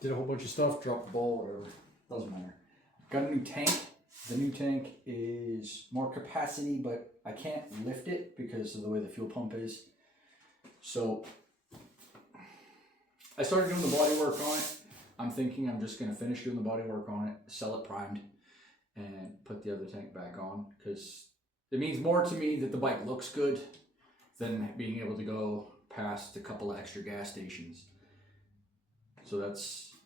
did a whole bunch of stuff, dropped the ball, whatever. Doesn't matter. Got a new tank. The new tank is more capacity, but I can't lift it because of the way the fuel pump is. So I started doing the body work on it. I'm thinking I'm just going to finish doing the body work on it, sell it primed, and put the other tank back on, because it means more to me that the bike looks good than being able to go past a couple of extra gas stations. So that's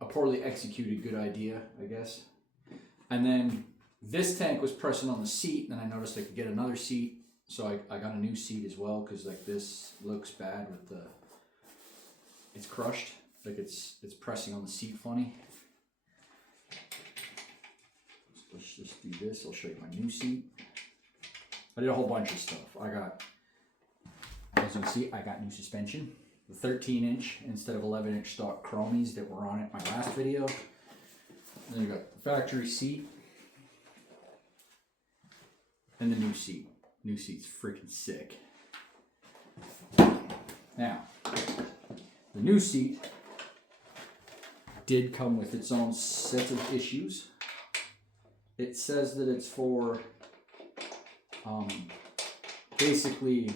a poorly executed good idea, I guess. And then this tank was pressing on the seat, and then I noticed I could get another seat, so I got a new seat as well, because like this looks bad with the, it's crushed, like it's pressing on the seat funny. So let's just do this. I'll show you my new seat. I did a whole bunch of stuff. I got, as you can see, I got new suspension, the 13-inch instead of 11-inch stock chromies that were on it in my last video. And then you got the factory seat and the new seat. New seat's freaking sick. Now, the new seat did come with its own set of issues. It says that it's for basically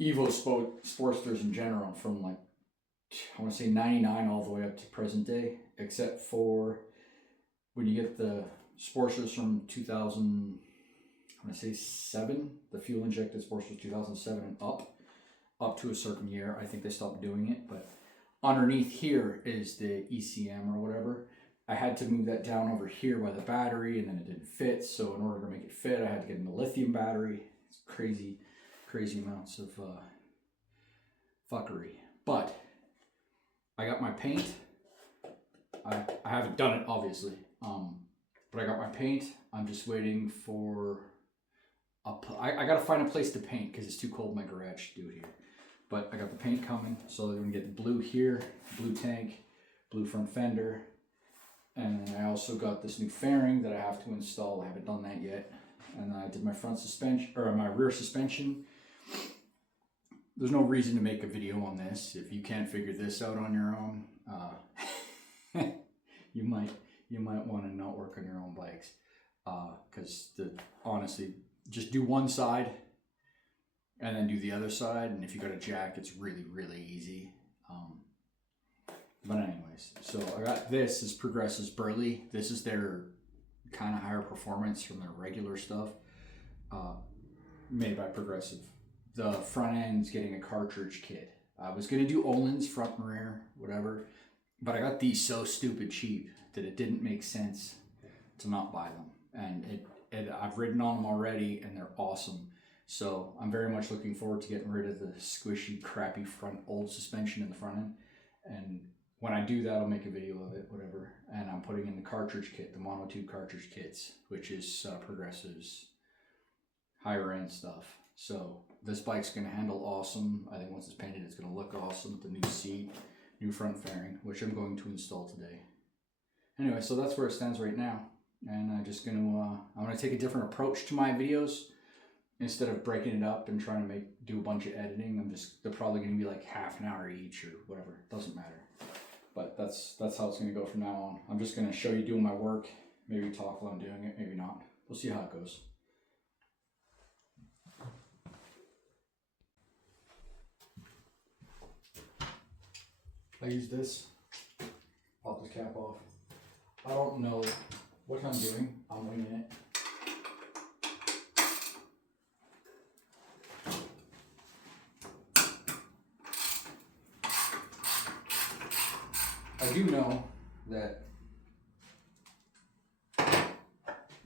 Evo Sportsters in general, from like, I want to say 99 all the way up to present day, except for when you get the Sportsters from 2000, I want to say 7, the fuel injected Sportsters 2007 and up to a certain year. I think they stopped doing it, but underneath here is the ECM or whatever. I had to move that down over here by the battery, and then it didn't fit. So in order to make it fit, I had to get in the lithium battery. It's crazy amounts of fuckery. But I got my paint. I haven't done it, obviously, but I got my paint. I'm just waiting for I gotta find a place to paint because it's too cold in my garage to do it here. But I got the paint coming, so we're gonna get the blue here, blue tank, blue front fender, and I also got this new fairing that I have to install. I haven't done that yet. And I did my front suspension, or my rear suspension. There's no reason to make a video on this if you can't figure this out on your own. You might want to not work on your own bikes, because honestly, just do one side and then do the other side, and if you got a jack, it's really easy. But anyways, so I got this is Progressive's Burley. This is their kind of higher performance from their regular stuff, made by Progressive. The front end's getting a cartridge kit. I was gonna do Olin's front and rear, whatever, but I got these so stupid cheap that it didn't make sense to not buy them. And I've ridden on them already, and they're awesome. So I'm very much looking forward to getting rid of the squishy, crappy front old suspension in the front end. And when I do that, I'll make a video of it, whatever. And I'm putting in the cartridge kit, the mono tube cartridge kits, which is Progressive's higher end stuff. So this bike's gonna handle awesome. I think once it's painted, it's gonna look awesome with the new seat, new front fairing, which I'm going to install today. Anyway, so that's where it stands right now. And I'm just gonna, I'm gonna take a different approach to my videos. Instead of breaking it up and trying to do a bunch of editing, they're probably gonna be like half an hour each or whatever. Doesn't matter. But that's how it's gonna go from now on. I'm just gonna show you doing my work, maybe talk while I'm doing it, maybe not. We'll see how it goes. I use this. Pop this cap off. I don't know what I'm doing. I'm winging it. I do know that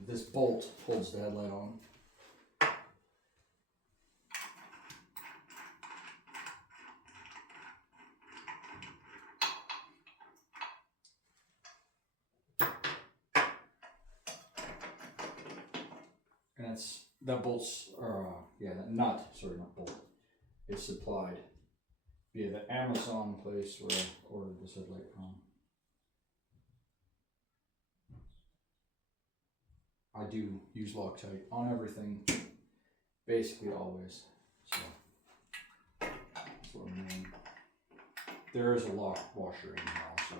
this bolt holds the headlight on. And that bolt's, that nut, sorry, not bolt, is supplied via the Amazon place where I ordered this headlight from. I do use Loctite on everything, basically always. So that's what I'm doing. There is a lock washer in here also.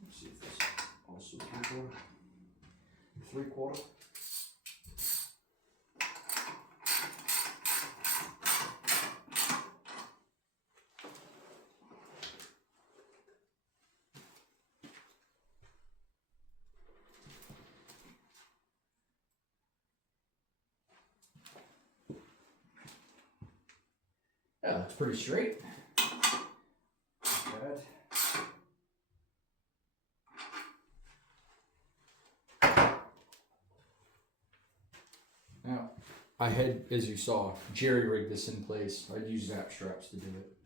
Let's see if this is also 3/4. 3/4. Yeah, it's pretty straight. Good. Now, I had, as you saw, jerry rigged this in place. I'd use zap straps to do it.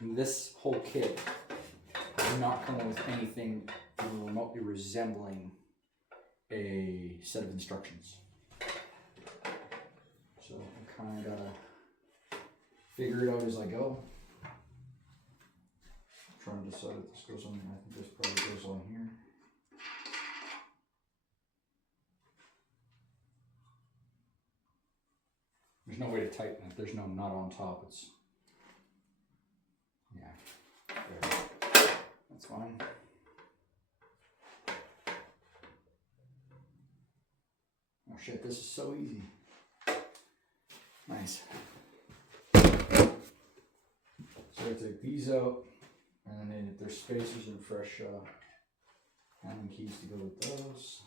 And this whole kit did not come with anything even remotely resembling a set of instructions. So I kind of gotta figure it out as I go. I'm trying to decide if this goes on. I think this probably goes on here. There's no way to tighten it. There's no nut on top. It's, yeah, there. That's fine. Oh shit, this is so easy. Nice. So I take these out, and then if there's spacers and fresh Allen keys to go with those.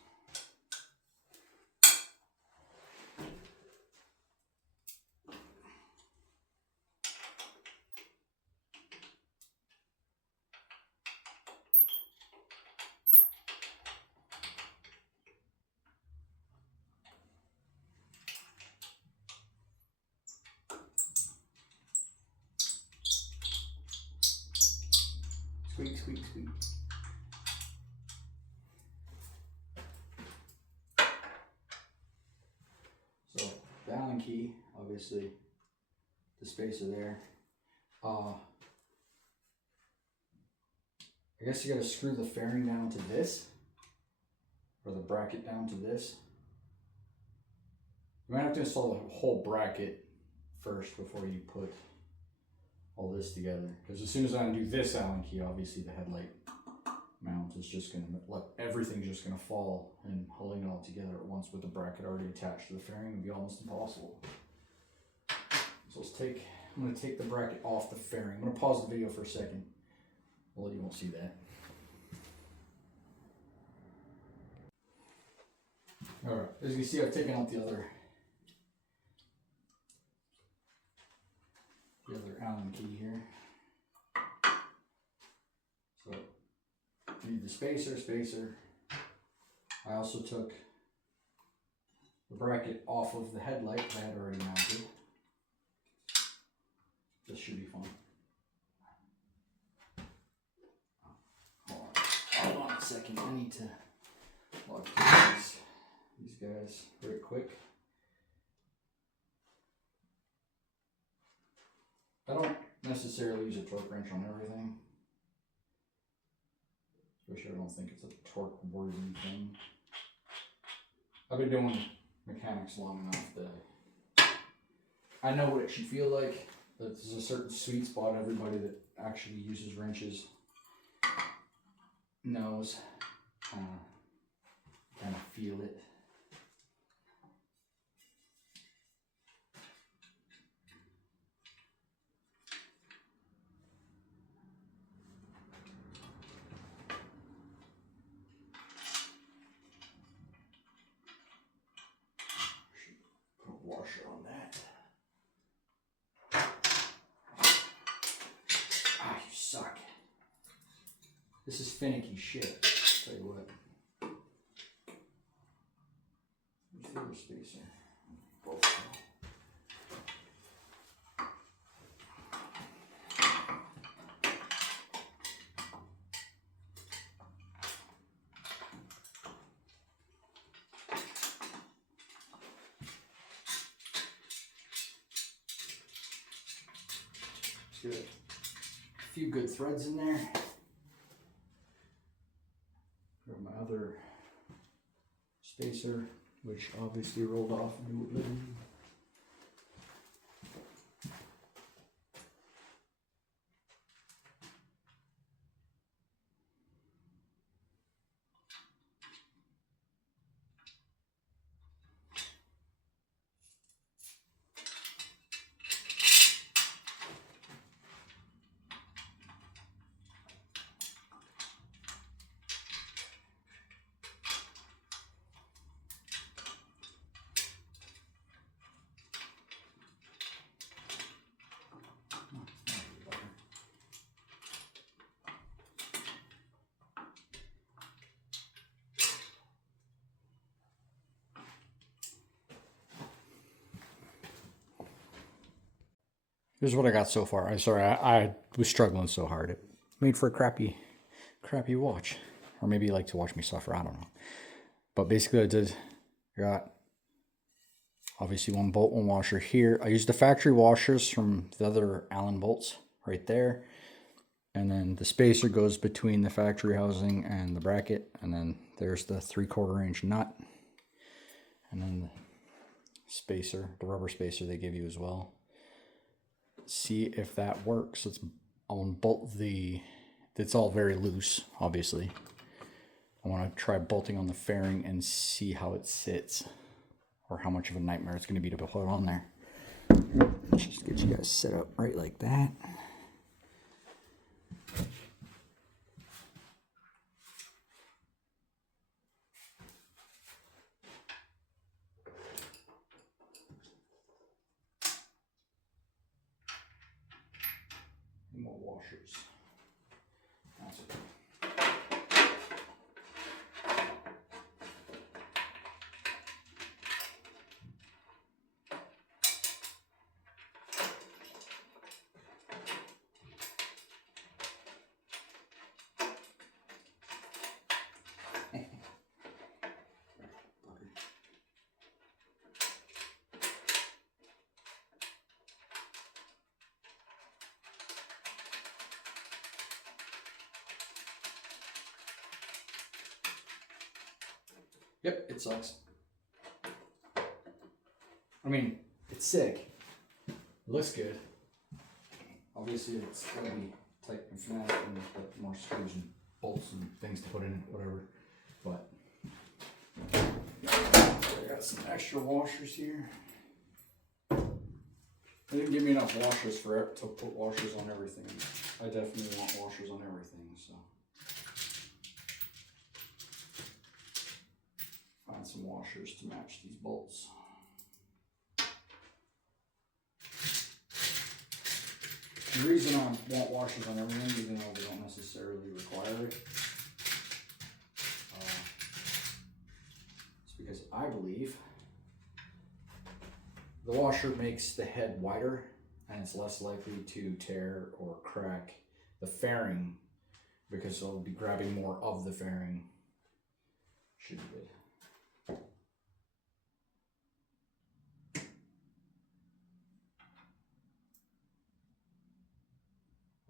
Squeak, squeak, squeak. So the Allen key, obviously, the spacer there. I guess you got to screw the fairing down to this, or the bracket down to this. You might have to install the whole bracket first before you put all this together, because as soon as I undo this Allen key, obviously the headlight mount is just going to everything's just going to fall, and holding it all together at once with the bracket already attached to the fairing would be almost impossible. So I'm going to take the bracket off the fairing. I'm going to pause the video for a second. Well, you won't see that. Alright, as you can see, I've taken out the other Allen key here. So need the spacer. I also took the bracket off of the headlight that I had already mounted. This should be fun. Hold on a second. I need to lock these guys very quick. I don't necessarily use a torque wrench on everything. Especially I don't think it's a torque worthy thing. I've been doing mechanics long enough that I know what it should feel like. That there's a certain sweet spot everybody that actually uses wrenches knows. Kind of feel it. Put a washer on that. Ah, you suck. This is finicky shit. Tell you what. Where's the other spacer? Both. Good. few good threads in there. Got my other spacer, which obviously rolled off into oblivion. Here's what I got so far. I'm sorry, I was struggling so hard. It made for a crappy watch. Or maybe you like to watch me suffer, I don't know. But basically I got obviously one bolt, one washer here. I used the factory washers from the other Allen bolts right there. And then the spacer goes between the factory housing and the bracket. And then there's the 3/4 inch nut. And then the spacer, the rubber spacer they give you as well. See if that works. I'll unbolt it's all very loose, obviously. I want to try bolting on the fairing and see how it sits, or how much of a nightmare it's going to be to put on there. Just get you guys set up right like that. More washers. That's okay. Yep, it sucks. I mean, it's sick. It looks good. Obviously, it's gonna be tight and fast and put more screws and bolts and things to put in it, whatever. But I got some extra washers here. They didn't give me enough washers to put washers on everything. I definitely want washers on everything, so. Find some washers to match these bolts. The reason I want washers on everything, even though we don't necessarily require it, is because I believe the washer makes the head wider and it's less likely to tear or crack the fairing, because it'll be grabbing more of the fairing. Should be good.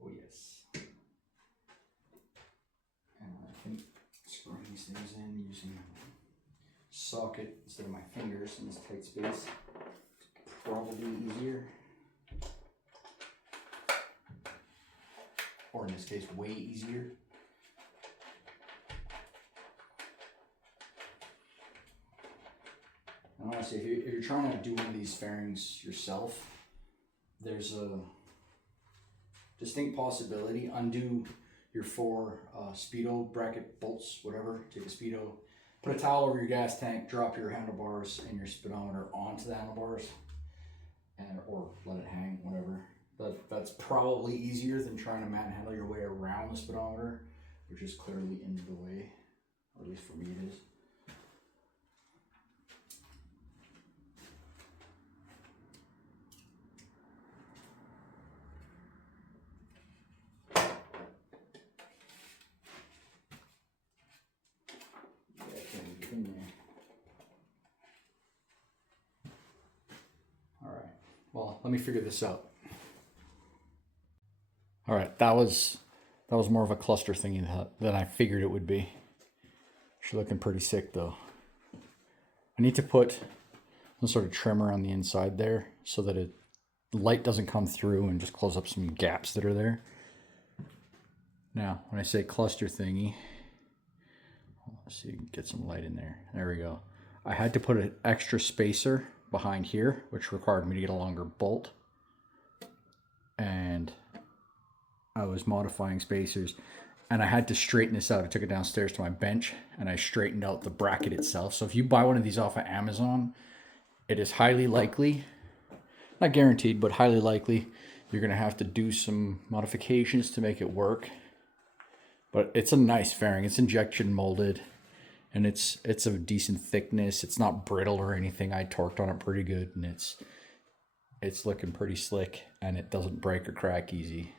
Oh yes. And I think screwing these things in using a socket instead of my fingers in this tight space is probably easier. Or in this case, way easier. And honestly, if you're trying to do one of these fairings yourself, there's a distinct possibility. Undo your 4 speedo bracket bolts, whatever. Take a speedo, put a towel over your gas tank, drop your handlebars and your speedometer onto the handlebars, and or let it hang, whatever. That's probably easier than trying to manhandle your way around the speedometer, which is clearly in the way, or at least for me it is. Yeah, I can't get in there. All right, well, let me figure this out. All right, that was more of a cluster thingy than I figured it would be. She's looking pretty sick though. I need to put some sort of trimmer on the inside there so that light doesn't come through and just close up some gaps that are there. Now, when I say cluster thingy, let's see, get some light in there. There we go. I had to put an extra spacer behind here, which required me to get a longer bolt. And I was modifying spacers, and I had to straighten this out. I took it downstairs to my bench, and I straightened out the bracket itself. So if you buy one of these off of Amazon, it is highly likely, not guaranteed, but highly likely, you're going to have to do some modifications to make it work. But it's a nice fairing. It's injection molded, and it's a decent thickness. It's not brittle or anything. I torqued on it pretty good, and it's looking pretty slick, and it doesn't break or crack easy.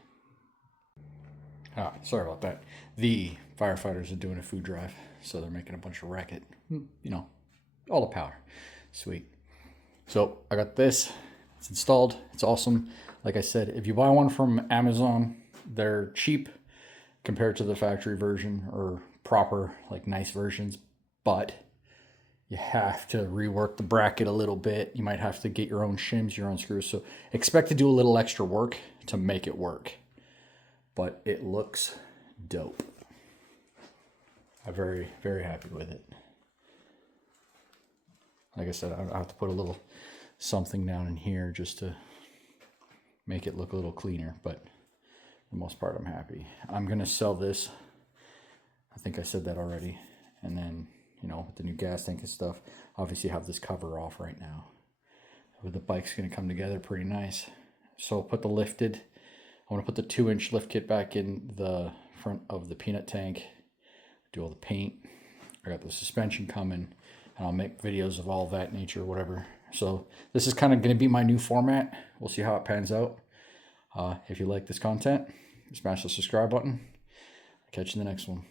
Sorry about that. The firefighters are doing a food drive, so they're making a bunch of racket. You know, all the power. Sweet. So I got this. It's installed. It's awesome. Like I said, if you buy one from Amazon, they're cheap compared to the factory version or proper, like nice versions, but you have to rework the bracket a little bit. You might have to get your own shims, your own screws. So expect to do a little extra work to make it work. But it looks dope. I'm very, very happy with it. Like I said, I have to put a little something down in here just to make it look a little cleaner, but for the most part, I'm happy. I'm going to sell this. I think I said that already. And then, you know, with the new gas tank and stuff, obviously have this cover off right now. But the bike's going to come together pretty nice. So I'll put the lifted, I want to put the 2-inch lift kit back in the front of the peanut tank, do all the paint. I got the suspension coming, and I'll make videos of all that nature, whatever. So this is kind of going to be my new format. We'll see how it pans out. If you like this content, smash the subscribe button. I'll catch you in the next one.